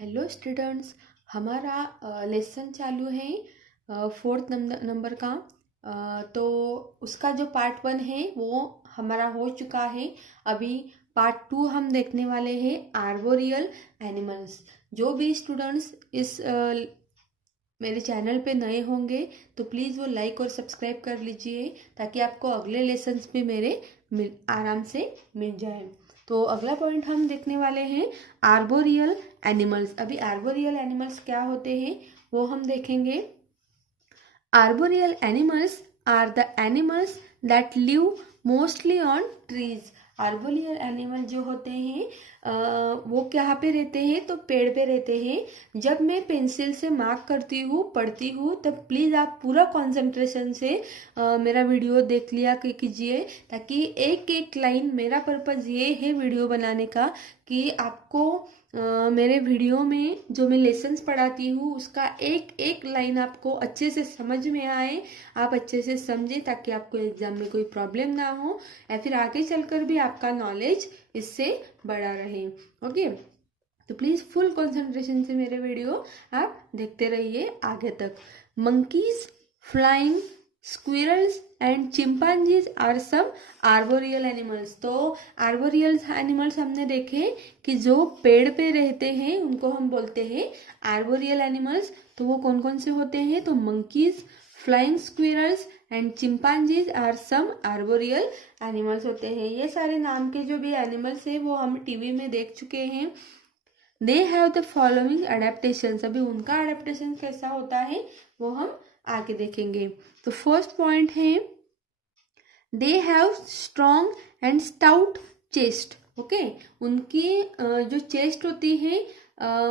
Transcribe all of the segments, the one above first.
Hello students, हमारा lesson चालू है फोर्थ नंबर का। तो उसका जो पार्ट 1 है वो हमारा हो चुका है। अभी पार्ट 2 हम देखने वाले हैं, आर्बोरियल एनिमल्स। जो भी स्टूडेंट्स इस मेरे चैनल पे नए होंगे तो प्लीज़ वो लाइक और सब्सक्राइब कर लीजिए ताकि आपको अगले लेसन्स भी मेरे आराम से मिल जाए। तो अगला पॉइंट हम देखने वाले हैं, आर्बोरियल एनिमल्स। अभी आर्बोरियल एनिमल्स क्या होते हैं वो हम देखेंगे। Arboreal animals are the animals that live mostly on trees. Arboreal animal जो होते हैं वो कहाँ पे रहते हैं, तो पेड़ पे रहते हैं। जब मैं पेंसिल से मार्क करती हूँ, पढ़ती हूँ, तब प्लीज़ आप पूरा कंसंट्रेशन से मेरा वीडियो देख लिया कीजिए ताकि एक एक लाइन, मेरा पर्पज़ ये है वीडियो बनाने का कि आपको मेरे वीडियो में जो मैं लेसन्स पढ़ाती हूँ उसका एक एक लाइन आपको अच्छे से समझ में आए, आप अच्छे से समझें ताकि आपको एग्जाम में कोई प्रॉब्लम ना हो या फिर आगे चलकर भी आपका नॉलेज इससे बढ़ा रहे। ओके, तो प्लीज़ फुल कंसंट्रेशन से मेरे वीडियो आप देखते रहिए आगे तक। Monkeys, flying squirrels and chimpanzees are some arboreal animals. तो आर्बोरियल एनिमल्स हमने देखे कि जो पेड़ पे रहते हैं उनको हम बोलते हैं आर्बोरियल एनिमल्स। तो वो कौन कौन से होते हैं, तो monkeys, flying squirrels and chimpanzees are some arboreal animals होते हैं। ये सारे नाम के जो भी एनिमल्स हैं वो हम टीवी में देख चुके हैं। They have the following adaptations. अभी उनका अडेप्टेशन कैसा होता है वो हम आगे देखेंगे। तो फर्स्ट पॉइंट है, they have strong and stout chest. Okay, उनकी जो चेस्ट होती है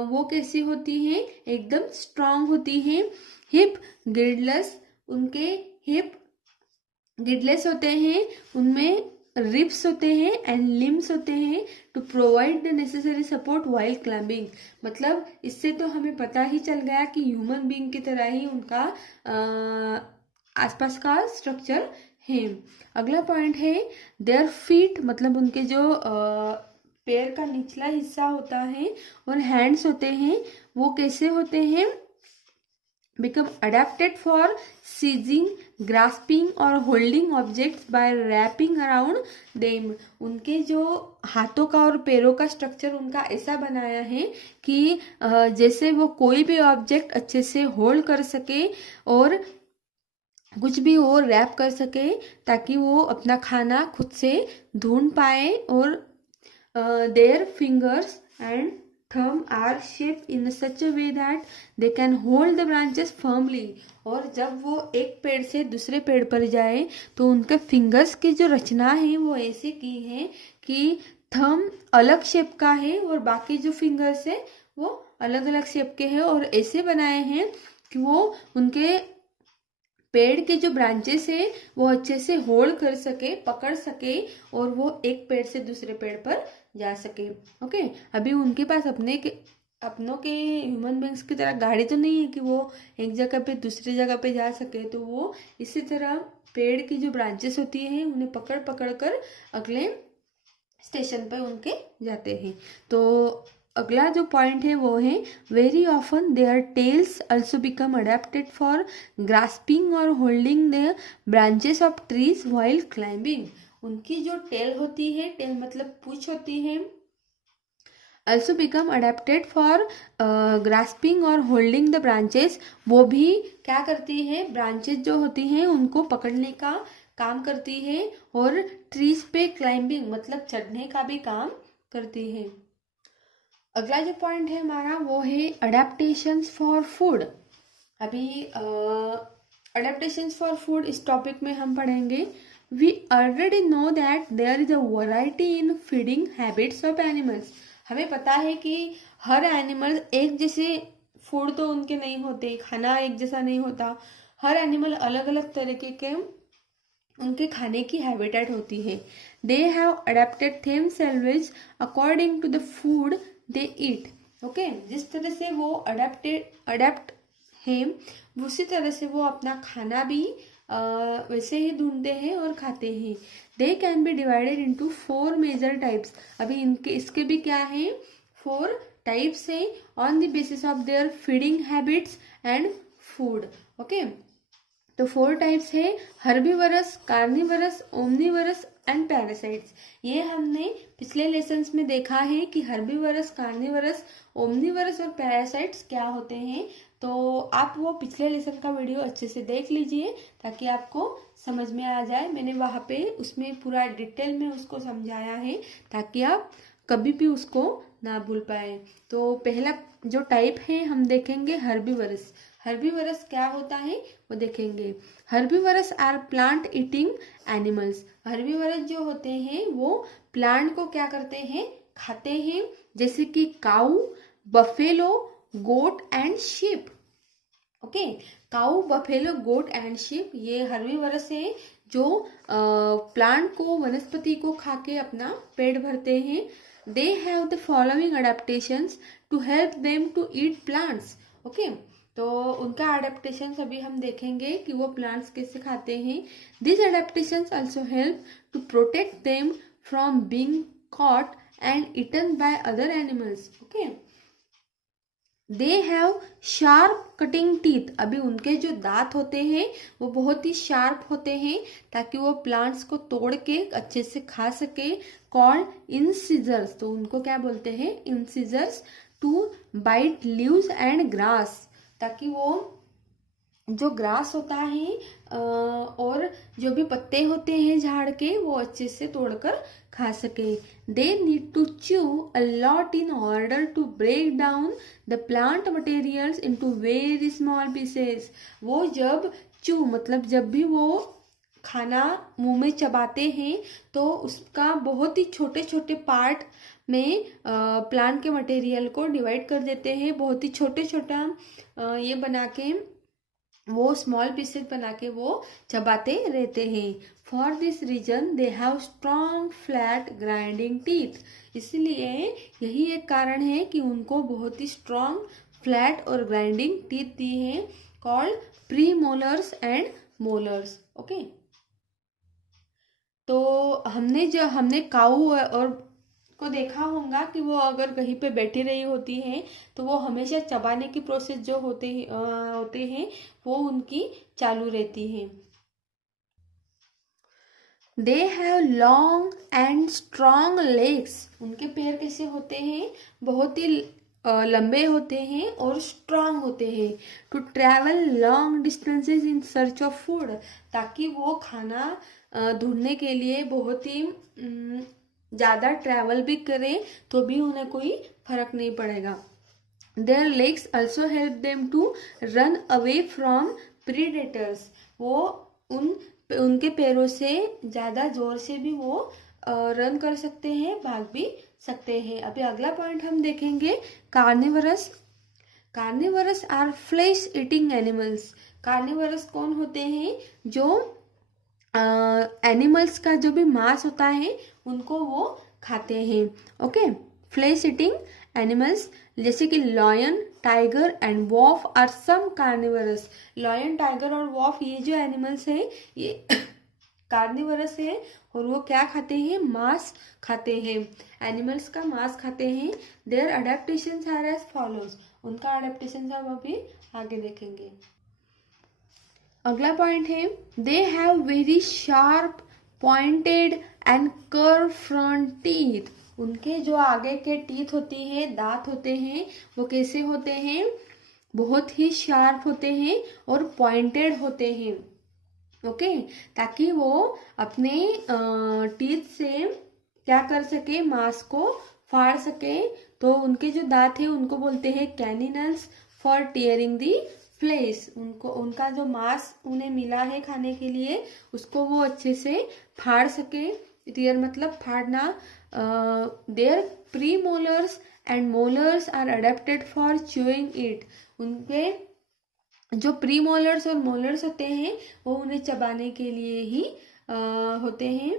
वो कैसी होती है, एकदम स्ट्रॉन्ग होती है। हिप गिल्डलेस, उनके हिप गिल्डलेस होते हैं, उनमें रिब्स होते हैं एंड लिम्स होते हैं to provide the necessary support while climbing. मतलब इससे तो हमें पता ही चल गया कि ह्यूमन बीइंग की तरह ही उनका आसपास का स्ट्रक्चर है। अगला पॉइंट है, देयर फीट, मतलब उनके जो पैर का निचला हिस्सा होता है और हैंड्स होते हैं वो कैसे होते हैं, become adapted for seizing, grasping और holding objects by wrapping around them। उनके जो हाथों का और पैरों का स्ट्रक्चर उनका ऐसा बनाया है कि जैसे वो कोई भी ऑब्जेक्ट अच्छे से होल्ड कर सके और कुछ भी वो रैप कर सके ताकि वो अपना खाना खुद से ढूंढ पाए। और their fingers and thumb are shaped in such a way that they can hold the branches firmly। और जब वो एक पेड़ से दूसरे पेड़ पर जाए तो उनके फिंगर्स की जो रचना है वो ऐसे की है कि थंब अलग शेप का है और बाकी जो फिंगर्स है वो अलग अलग शेप के हैं और ऐसे बनाए हैं कि वो उनके पेड़ के जो ब्रांचेस है वो अच्छे से होल्ड कर सके, पकड़ सके और वो एक पेड़ से दूसरे पेड़ पर जा सके। ओके, अभी उनके पास अपनों के ह्यूमन बींग्स की तरह गाड़ी तो नहीं है कि वो एक जगह पे दूसरी जगह पे जा सके, तो वो इसी तरह पेड़ की जो ब्रांचेस होती हैं उन्हें पकड़ पकड़ कर अगले स्टेशन पे उनके जाते हैं। तो अगला जो पॉइंट है वो है, very often their tails also become adapted for grasping और holding the branches of trees while climbing. उनकी जो टेल होती है, टेल मतलब पूंछ होती है, also become adapted for grasping और holding the branches। वो भी क्या करती है, ब्रांचेस जो होती हैं उनको पकड़ने का काम करती है और ट्रीज पे क्लाइंबिंग मतलब चढ़ने का भी काम करती है। अगला जो पॉइंट है हमारा वो है अडेप्टेशंस फॉर फूड। अभी अडेप्टेशंस फॉर फूड इस टॉपिक में हम पढ़ेंगे। We already know that there is a variety in feeding habits of animals. हमें पता है कि हर एनिमल एक जैसे फूड तो उनके नहीं होते, खाना एक जैसा नहीं होता। हर एनिमल अलग अलग तरीके के उनके खाने की हैबिटेट होती है। They have adapted themselves according to the food they eat. Okay, जिस तरह से वो अडेप्ट है उसी तरह से वो अपना खाना भी वैसे ही ढूंढते हैं और खाते हैं। They can be divided into 4 major types. अभी इनके इसके भी क्या है, 4 टाइप्स हैं on the basis of their feeding habits and food. Okay, तो 4 टाइप्स है, herbivores, carnivores, omnivores and parasites. ये हमने पिछले लेसन्स में देखा है कि हर्बीवरस, कार्निवरस, ओमनीवरस और पैरासाइट्स क्या होते हैं। तो आप वो पिछले लेसन का वीडियो अच्छे से देख लीजिए ताकि आपको समझ में आ जाए। मैंने वहाँ पे उसमें पूरा डिटेल में उसको समझाया है ताकि आप कभी भी उसको ना भूल पाए। तो पहला जो टाइप है हम देखेंगे हर्बीवरस। हर्बीवरस क्या होता है वो देखेंगे। Herbivores are plant eating animals. Herbivores जो होते हैं वो प्लांट को क्या करते हैं, खाते हैं, जैसे कि cow, buffalo, goat and sheep. Okay, cow, buffalo, goat and sheep ये हर्बीवरस है जो प्लांट को, वनस्पति को खा के अपना पेट भरते हैं। They have the following adaptations to help them to eat plants. Okay, तो उनका अडेप्टेशन अभी हम देखेंगे कि वो प्लांट्स कैसे खाते हैं। This adaptations also help to protect them from being caught and eaten by other animals. Okay, they have sharp cutting teeth. अभी उनके जो दांत होते हैं वो बहुत ही शार्प होते हैं ताकि वो प्लांट्स को तोड़ के अच्छे से खा सके। कॉल्ड इंसिजर्स, तो उनको क्या बोलते हैं, incisors, to bite leaves and grass, ताकि वो जो ग्रास होता है और जो भी पत्ते होते हैं झाड़ के वो अच्छे से तोड़कर खा सके। They need to chew a lot in order to break down the plant materials into very small pieces. वो जब च्यू मतलब जब भी वो खाना मुंह में चबाते हैं तो उसका बहुत ही छोटे छोटे पार्ट में प्लांट के मटेरियल को डिवाइड कर देते हैं। बहुत ही छोटे छोटा ये बना के, वो स्मॉल पीसेस बना के वो चबाते रहते हैं। For this reason they have strong flat grinding teeth. इसलिए यही एक कारण है कि उनको बहुत ही स्ट्रॉन्ग फ्लैट और ग्राइंडिंग टीथ दी हैं, called premolars and molars. Okay, तो हमने काऊ और को देखा होगा कि वो अगर कहीं पे बैठी रही होती है तो वो हमेशा चबाने की प्रोसेस जो होते हैं वो उनकी चालू रहती है। They have long and strong legs. उनके पैर कैसे होते हैं, बहुत ही लंबे होते हैं और स्ट्रांग होते हैं। To travel long distances in search of food, ताकि वो खाना ढूंढने के लिए बहुत ही ज़्यादा ट्रैवल भी करें तो भी उन्हें कोई फर्क नहीं पड़ेगा। Their legs also help them to run away from predators. वो उनके पैरों से ज़्यादा जोर से भी वो रन कर सकते हैं, भाग भी सकते हैं। अभी अगला पॉइंट हम देखेंगे, carnivores. Carnivores are flesh eating animals. Carnivores कौन होते हैं, जो एनिमल्स का जो भी मांस होता है उनको वो खाते हैं। ओके, फ्लैश ईटिंग एनिमल्स जैसे कि lion, tiger and wolf are some carnivorous. Lion, tiger और वॉफ ये जो एनिमल्स है ये कार्निवरस है और वो क्या खाते हैं, मांस खाते हैं, एनिमल्स का मांस खाते हैं। Their adaptations are as follows. उनका अडेप्टेशन हम अभी आगे देखेंगे। अगला पॉइंट है, they have very sharp pointed and curve front teeth. उनके जो आगे के टीथ होती है, दांत होते हैं, वो कैसे होते हैं, बहुत ही शार्प होते हैं और पॉइंटेड होते हैं। ओके, ताकि वो अपने टीथ से क्या कर सके, मांस को फाड़ सके। तो उनके जो दांत है उनको बोलते हैं कैनिनल्स फॉर टीयरिंग दी फ्लेश। उनका जो मांस उन्हें मिला है खाने के लिए उसको वो अच्छे से फाड़ सके। टीयर मतलब फाड़ना। Their premolars and molars are adapted for chewing it. उनके जो प्री मोलर्स और मोलर्स होते हैं वो उन्हें चबाने के लिए ही होते हैं,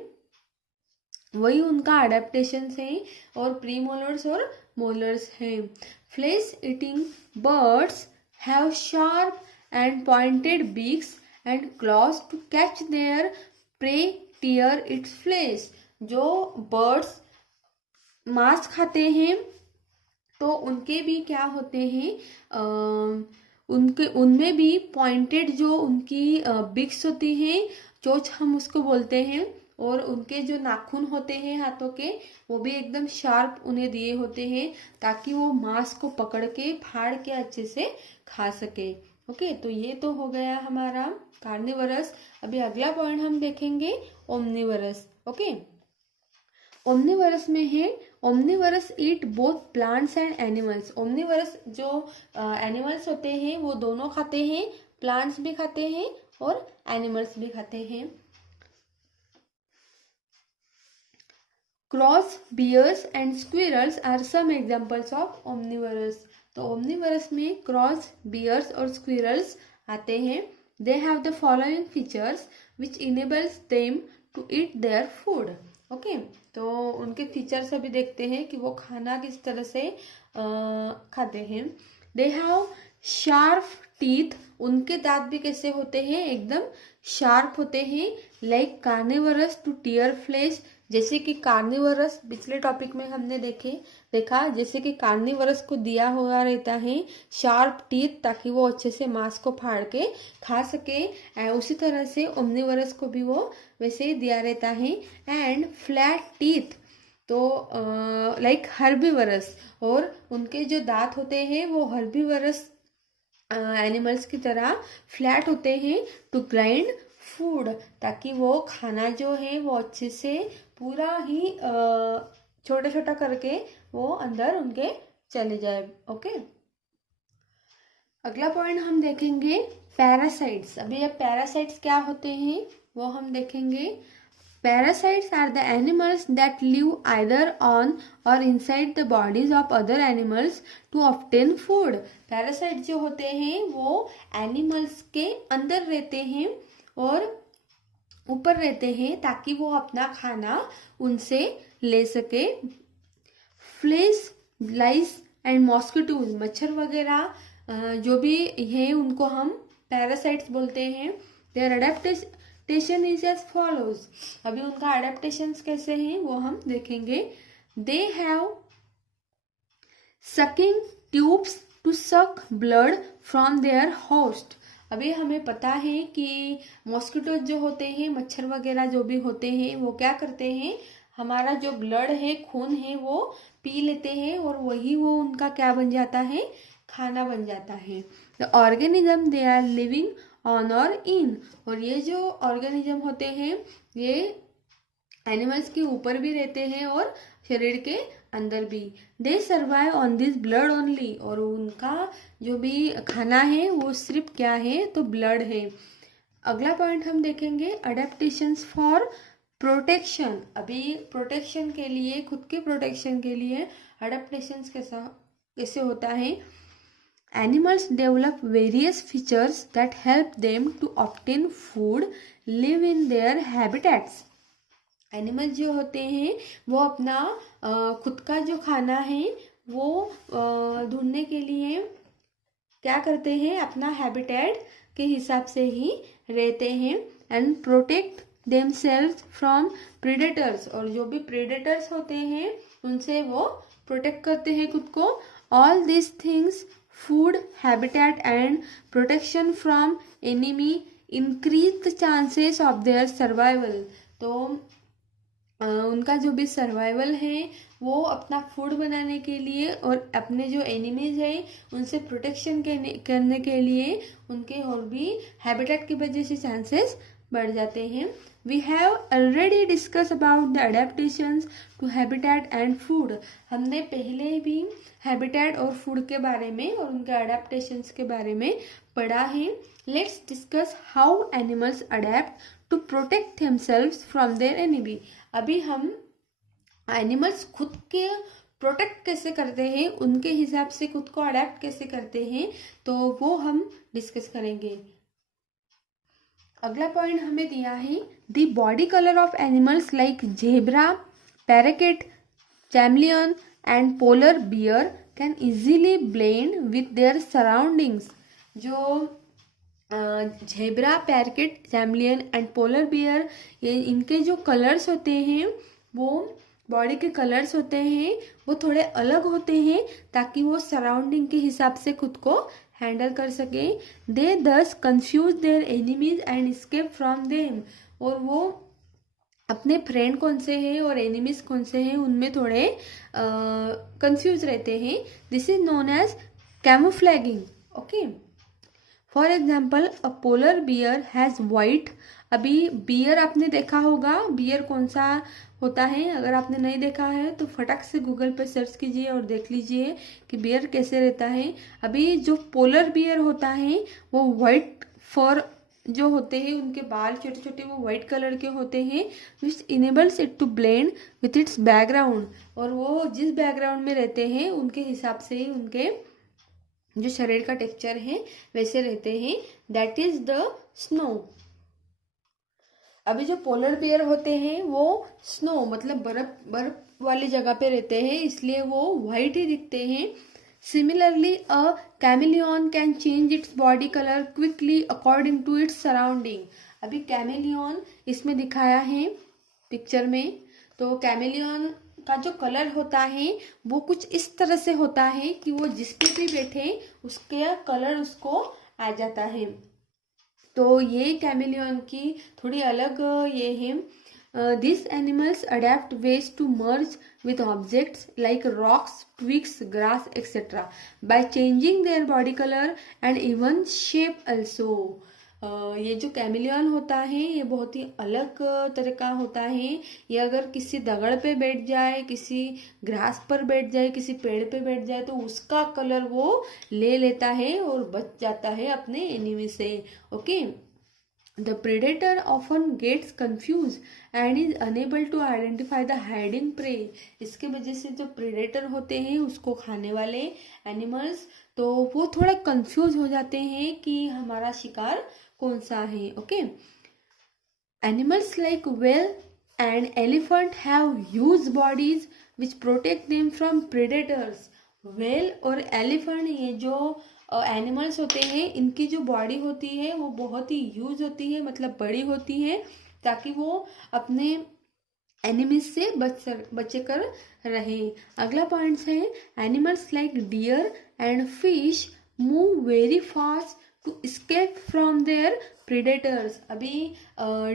वही उनका अडेप्टेशन है। और प्री मोलर्स और मोलर्स हैं। Flesh eating birds have sharp and pointed beaks and claws to catch their prey, tear its flesh। जो बर्ड्स मांस खाते हैं तो उनके भी क्या होते हैं, उनके उनमें भी पॉइंटेड जो उनकी बिक्स होती हैं, चोंच हम उसको बोलते हैं, और उनके जो नाखून होते हैं हाथों के, वो भी एकदम शार्प उन्हें दिए होते हैं, ताकि वो मांस को पकड़ के फाड़ के अच्छे से खा सके। ओके, तो ये तो हो गया हमारा कार्निवरस। अभी अगला पॉइंट हम देखेंगे ओमनिवरस। ओके, ओमनिवरस में है, omnivorous eat both plants and animals. Omnivorous जो एनिमल्स होते हैं वो दोनों खाते हैं, प्लांट्स भी खाते हैं और एनिमल्स भी खाते हैं। Crows, bears and squirrels are some examples of omnivorous. तो ओमनिवरस में क्रॉस, बियर्स और स्क्विरल्स आते हैं। They have the following features which enables them to eat their food. Okay, तो उनके फीचर्स अभी देखते हैं कि वो खाना किस तरह से खाते हैं। दे हैव शार्प टीथ, उनके दांत भी कैसे होते हैं, एकदम शार्प होते हैं। Like carnivores to tear flesh, जैसे कि कार्निवरस पिछले टॉपिक में हमने देखा जैसे कि कार्निवरस को दिया हुआ रहता है शार्प टीथ, ताकि वो अच्छे से मांस को फाड़ के खा सके। उसी तरह से ओमनिवरस को भी वो वैसे ही दिया रहता है। एंड फ्लैट टीथ, तो लाइक हर्बीवरस, और उनके जो दांत होते हैं वो हर्बीवरस एनिमल्स की तरह फ्लैट होते हैं टू ग्राइंड फूड, ताकि वो खाना जो है वो अच्छे से पूरा ही छोटा छोटा करके वो अंदर उनके चले जाए। ओके, अगला पॉइंट हम देखेंगे पैरासाइट्स। अभी ये पैरासाइट्स क्या होते हैं वो हम देखेंगे। Parasites are the animals that live either on or inside the bodies of other animals to obtain food. Parasite जो होते हैं वो एनिमल्स के अंदर रहते हैं और ऊपर रहते हैं, ताकि वो अपना खाना उनसे ले सके। फ्लेस, लाइस एंड मॉस्किटोज, मच्छर वगैरह जो भी है उनको हम पैरासाइट्स बोलते हैं। Their adaptation is as follows. अभी उनका अडेप्टेशन कैसे हैं वो हम देखेंगे। They have sucking tubes to suck blood from their host. अभी हमें पता है कि मॉस्किटो जो होते हैं, मच्छर वगैरह जो भी होते हैं, वो क्या करते हैं, हमारा जो ब्लड है, खून है, वो पी लेते हैं और वही वो उनका क्या बन जाता है, खाना बन जाता है। The organism they are living on or in, और ये जो ऑर्गेनिज्म होते हैं ये एनिमल्स के ऊपर भी रहते हैं और शरीर के अंदर भी। दे survive on this blood only, और उनका जो भी खाना है वो सिर्फ क्या है, तो ब्लड है। अगला पॉइंट हम देखेंगे अडेप्टेशंस फॉर प्रोटेक्शन। अभी प्रोटेक्शन के लिए, खुद के प्रोटेक्शन के लिए अडेप्टेशंस कैसे होता है। Animals develop various features that help them to obtain food, live in their habitats. Animal जो होते हैं वो अपना खुद का जो खाना है वो ढूंढने के लिए क्या करते हैं, अपना हैबिटेट के हिसाब से ही रहते हैं। And protect themselves from predators, और जो भी प्रेडेटर्स होते हैं उनसे वो प्रोटेक्ट करते हैं खुद को। All this things, food, habitat and protection from enemy, increase the chances of their survival. तो उनका जो भी सर्वाइवल है वो अपना फूड बनाने के लिए और अपने जो एनिमीज है उनसे प्रोटेक्शन करने के लिए उनके और भी हैबिटेट की वजह से चांसेस बढ़ जाते हैं। We have already discuss about the adaptations to habitat and food. हमने पहले भी हैबिटेट और फूड के बारे में और उनके अडेप्टेशंस के बारे में पढ़ा है। Let's discuss how animals adapt to protect themselves from their enemy. अभी हम एनिमल्स खुद के प्रोटेक्ट कैसे करते हैं, उनके हिसाब से खुद को अडेप्ट कैसे करते हैं, तो वो हम डिस्कस करेंगे। अगला पॉइंट हमें दिया है the body colour of animals like zebra, parakeet, chameleon and polar bear can easily blend with their surroundings. जो zebra, parakeet, chameleon and polar bear, ये इनके जो कलर्स होते हैं वो बॉडी के कलर्स होते हैं वो थोड़े अलग होते हैं ताकि वो सराउंडिंग के हिसाब से खुद को हैंडल कर सके। They thus confuse their enemies and escape from them, और वो अपने फ्रेंड कौन से हैं और एनिमीज कौन से हैं उनमें थोड़े कंफ्यूज रहते हैं। This is known as camouflaging. Okay, for example a polar bear has white. अभी बियर आपने देखा होगा, बियर कौन सा होता है, अगर आपने नहीं देखा है तो फटाक से गूगल पे सर्च कीजिए और देख लीजिए कि बियर कैसे रहता है। अभी जो पोलर बियर होता है वो वाइट फर जो होते हैं, उनके बाल छोटे छोटे वो वाइट कलर के होते हैं, which enables it to blend with its background. और वो जिस बैकग्राउंड में रहते हैं उनके हिसाब से ही उनके जो शरीर का टेक्सचर है वैसे रहते हैं। That is the snow. अभी जो पोलर बियर होते हैं वो स्नो मतलब बर्फ वाली जगह पे रहते हैं, इसलिए वो वाइट ही दिखते हैं। Similarly a chameleon can change its body colour quickly according to its surrounding. अभी कैमिलियन इसमें दिखाया है पिक्चर में, तो कैमिलियन का जो कलर होता है वो कुछ इस तरह से होता है कि वो जिस पे भी बैठे उसके कलर उसको आ जाता है। तो ये कैमिलियन की थोड़ी अलग ये है। This animals adapt ways to merge with objects like rocks, twigs, grass, etc. by changing their body color and even shape also. ये जो कैमिलियन होता है ये बहुत ही अलग तरह का होता है। ये अगर किसी दगड़ पे बैठ जाए, किसी ग्रास पर बैठ जाए, किसी पेड़ पे बैठ जाए तो उसका कलर वो ले लेता है और बच जाता है अपने एनिमी से। Okay, The predator often gets confused and is unable to identify the hiding prey. इसके वजह से जो प्रेडेटर होते हैं उसको खाने वाले एनिमल्स, तो वो थोड़ा कंफ्यूज हो जाते हैं कि हमारा शिकार कौन सा है। Okay, animals like whale and elephant have huge bodies which protect them from predators. Whale और एलिफेंट ये जो एनिमल्स होते हैं इनकी जो बॉडी होती है वो बहुत ही यूज होती है, मतलब बड़ी होती है, ताकि वो अपने एनिमीज से बचे कर रहे। अगला पॉइंट है animals like deer and fish move very fast to escape from their predators. अभी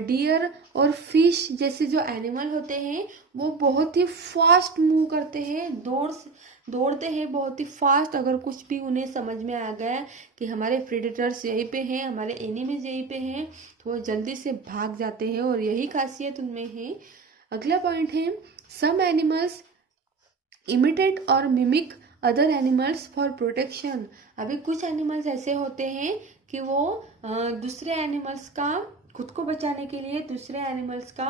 डियर और फिश जैसे जो एनिमल होते हैं वो बहुत ही फास्ट मूव करते हैं, दौड़ते हैं बहुत ही फास्ट। अगर कुछ भी उन्हें समझ में आ गया कि हमारे प्रेडेटर्स यहीं पे हैं, हमारे एनिमीज यहीं पे हैं, तो वो जल्दी से भाग जाते हैं और यही खासियत उनमें है। अगला पॉइंट है सम एनिमल्स इमिटेट और mimic other animals for protection. अभी कुछ एनिमल्स ऐसे होते हैं कि वो दूसरे एनिमल्स का खुद को बचाने के लिए दूसरे एनिमल्स का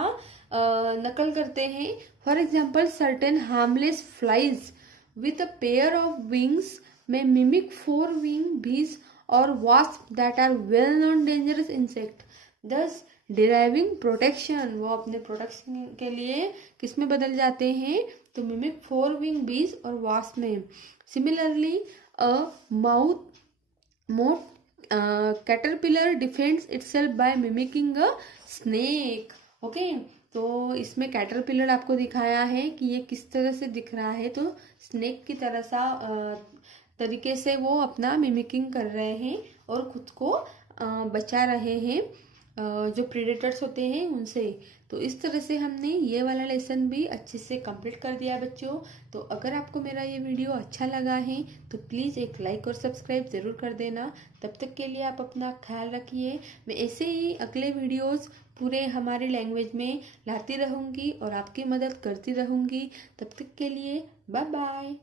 नकल करते हैं। For example certain harmless flies with a pair of wings may mimic four-wing bees or wasps that are well-known dangerous insect, thus deriving protection। वो अपने प्रोटेक्शन के लिए किस में बदल जाते हैं, तो मिमिक फोर-विंग बीज और वास्प में। Similarly a moth caterpillar defends itself by mimicking a snake. Okay, तो इसमें कैटरपिलर आपको दिखाया है कि ये किस तरह से दिख रहा है, तो स्नेक की तरह सा तरीके से वो अपना मिमिकिंग कर रहे हैं और खुद को बचा रहे हैं जो प्रेडेटर्स होते हैं उनसे। तो इस तरह से हमने ये वाला लेसन भी अच्छे से कंप्लीट कर दिया बच्चों। तो अगर आपको मेरा ये वीडियो अच्छा लगा है तो प्लीज़ एक लाइक और सब्सक्राइब ज़रूर कर देना। तब तक के लिए आप अपना ख्याल रखिए। मैं ऐसे ही अगले वीडियोस पूरे हमारे लैंग्वेज में लाती रहूँगी और आपकी मदद करती रहूँगी। तब तक के लिए बाय बाय।